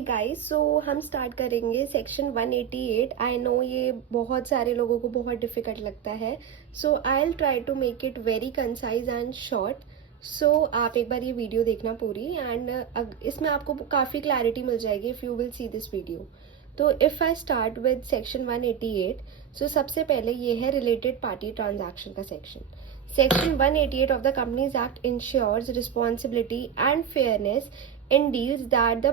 Guys, सो हम start करेंगे section 188। I know ये बहुत सारे लोगों को बहुत डिफिकल्ट लगता है, so I will try to make it very concise and short. So आप एक बार ये वीडियो देखना पूरी, एंड इसमें आपको काफ़ी क्लैरिटी मिल जाएगी if you will see this video. तो if I start with section 188, so सबसे पहले ये है रिलेटेड पार्टी ट्रांजैक्शन का section. Section 188 of the Companies Act ensures responsibility and fairness in deals that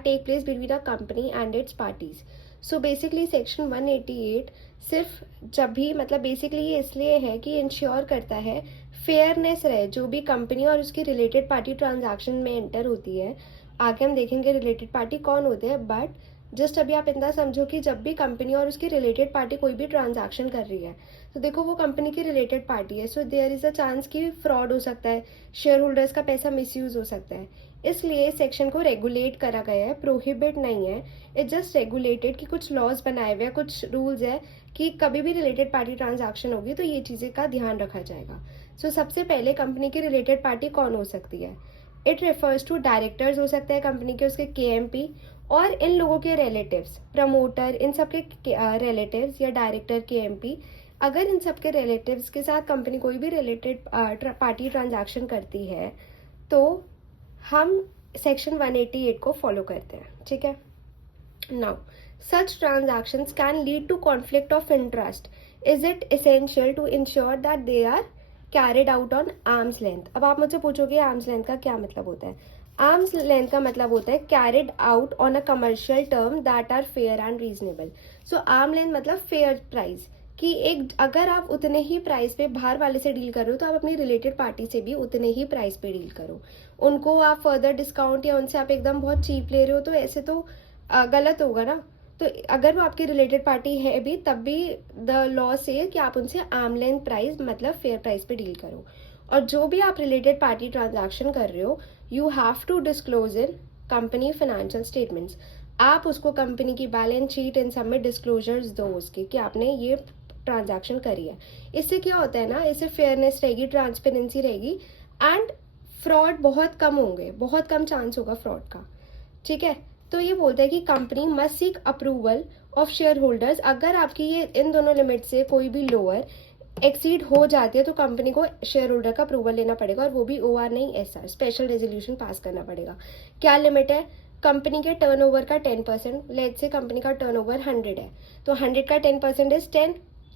take place between a company and its parties. So basically Section 188 सिर्फ जब भी मतलब basically ये इसलिए है कि इंश्योर करता है फेयरनेस रहे जो भी कंपनी और उसकी रिलेटेड पार्टी ट्रांजैक्शन में एंटर होती है। आगे हम देखेंगे रिलेटेड पार्टी कौन होते हैं, बट जस्ट अभी आप इतना समझो कि जब भी कंपनी और उसकी रिलेटेड पार्टी कोई भी ट्रांजैक्शन कर रही है तो देखो वो कंपनी की रिलेटेड पार्टी है, so there is a chance कि फ्रॉड हो सकता है, शेयर होल्डर्स का पैसा मिसयूज हो सकता है। इसलिए इस सेक्शन को रेगुलेट करा गया है, प्रोहिबिट नहीं है। इट जस्ट रेगुलेटेड कि कुछ लॉज बनाए हुए हैं, कुछ रूल्स है कि कभी भी रिलेटेड पार्टी ट्रांजैक्शन होगी तो ये चीज़ें का ध्यान रखा जाएगा। सो सबसे पहले कंपनी की रिलेटेड पार्टी कौन हो सकती है? इट रेफर्स टू डायरेक्टर्स हो सकते हैं कंपनी के, उसके KMP और इन लोगों के रिलेटिव्स, प्रमोटर, इन सब के रिलेटिव्स या डायरेक्टर KMP। अगर इन सब के रिलेटिव्स के साथ कंपनी कोई भी रिलेटेड पार्टी ट्रांजैक्शन करती है तो हम सेक्शन 188 को फॉलो करते हैं, ठीक है। Now such transactions can lead to conflict of interest. Is it essential to ensure that they are carried out on arm's length? अब आप मुझसे पूछोगे आर्म्स लेंथ का क्या मतलब होता है? आर्म्स लेंथ का मतलब होता है carried out on a commercial term that are fair and reasonable. So arm length मतलब फेयर प्राइस, कि एक अगर आप उतने ही प्राइस पे बाहर वाले से डील कर रहे हो तो आप अपनी रिलेटेड पार्टी से भी उतने ही प्राइस पे डील करो। उनको आप फर्दर डिस्काउंट या उनसे आप एकदम बहुत चीप ले रहे हो तो ऐसे तो गलत होगा ना। तो अगर वो आपकी रिलेटेड पार्टी है भी तब भी द लॉ से कि आप उनसे आर्म लेंथ प्राइस मतलब फेयर प्राइस पे डील करो। और जो भी आप रिलेटेड पार्टी ट्रांजैक्शन कर रहे हो you have to disclose in company financial statements. आप उसको कंपनी की बैलेंस शीट इन सब में डिस्क्लोजर्स दो उसके कि आपने ये ट्रांजैक्शन करी है। इससे क्या होता है ना, इससे फेयरनेस रहेगी, ट्रांसपेरेंसी रहेगी एंड फ्रॉड बहुत कम होंगे, बहुत कम चांस होगा फ्रॉड का, ठीक है। तो ये बोलता है कि company must seek approval of share holders. अगर आपकी ये इन दोनों लिमिट से कोई भी लोअर एक्सीड हो जाती है तो कंपनी को शेयर होल्डर का अप्रूवल लेना पड़ेगा, और वो भी OR नहीं SR, स्पेशल रेजोल्यूशन पास करना पड़ेगा। क्या लिमिट है? कंपनी के टर्नओवर का 10%। लेट्स से कंपनी का टर्नओवर 100 है तो 100 का 10% इज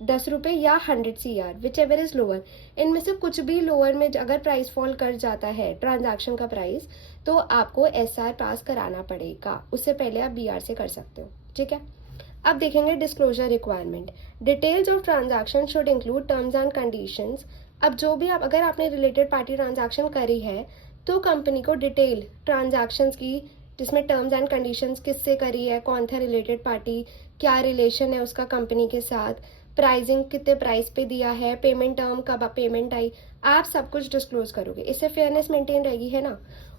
10 रुपए या 100 CR, which ever is lower. इनमें से कुछ भी लोअर में अगर प्राइस फॉल कर जाता है ट्रांजैक्शन का प्राइस तो आपको SR पास कराना पड़ेगा, उससे पहले आप BR से कर सकते हो, ठीक है। अब देखेंगे disclosure requirement. Details of transaction should include terms and conditions. अब जो भी आप अगर आपने रिलेटेड पार्टी ट्रांजैक्शन करी है तो कंपनी को डिटेल ट्रांजैक्शंस की, जिसमें टर्म्स एंड कंडीशंस किससे करी है, कौन था रिलेटेड पार्टी, क्या रिलेशन है उसका कंपनी के साथ, प्राइसिंग कितने प्राइस पे दिया है, पेमेंट टर्म कब पेमेंट आई, आप सब कुछ डिस्क्लोज करोगे। इससे फेयरनेस मेंटेन रहेगी, है ना।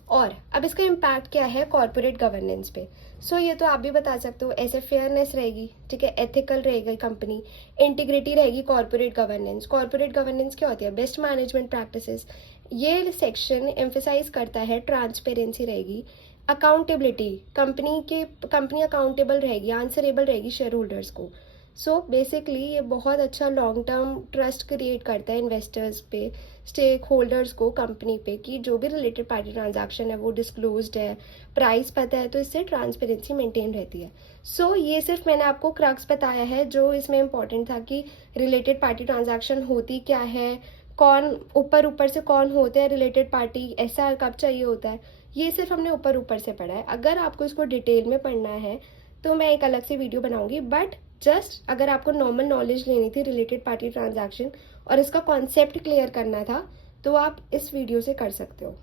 और अब इसका इम्पैक्ट क्या है कॉर्पोरेट गवर्नेंस पे? सो ये तो आप भी बता सकते हो, ऐसे फेयरनेस रहेगी, ठीक है, एथिकल रहेगी कंपनी, इंटीग्रिटी रहेगी। कॉर्पोरेट गवर्नेंस, कॉर्पोरेट गवर्नेंस क्या होती है? Best management practices. ये सेक्शन एम्फेसाइज करता है ट्रांसपेरेंसी रहेगी, अकाउंटेबिलिटी, कंपनी अकाउंटेबल रहेगी, आंसरेबल रहेगी शेयर होल्डर्स को। सो बेसिकली ये बहुत अच्छा लॉन्ग टर्म ट्रस्ट क्रिएट करता है इन्वेस्टर्स पे, स्टेक होल्डर्स को कंपनी पे, कि जो भी रिलेटेड पार्टी ट्रांजैक्शन है वो डिस्क्लोज्ड है, प्राइस पता है, तो इससे ट्रांसपेरेंसी मेंटेन रहती है। सो ये सिर्फ मैंने आपको क्रक्स बताया है जो इसमें इंपॉर्टेंट था कि रिलेटेड पार्टी ट्रांजैक्शन होती क्या है, कौन ऊपर ऊपर से कौन होते हैं रिलेटेड पार्टी, SR कब चाहिए होता है, ये सिर्फ हमने ऊपर ऊपर से पढ़ा है। अगर आपको इसको डिटेल में पढ़ना है तो मैं एक अलग से वीडियो बनाऊंगी, बट जस्ट अगर आपको नॉर्मल नॉलेज लेनी थी रिलेटेड पार्टी ट्रांजैक्शन और इसका कॉन्सेप्ट क्लियर करना था तो आप इस वीडियो से कर सकते हो।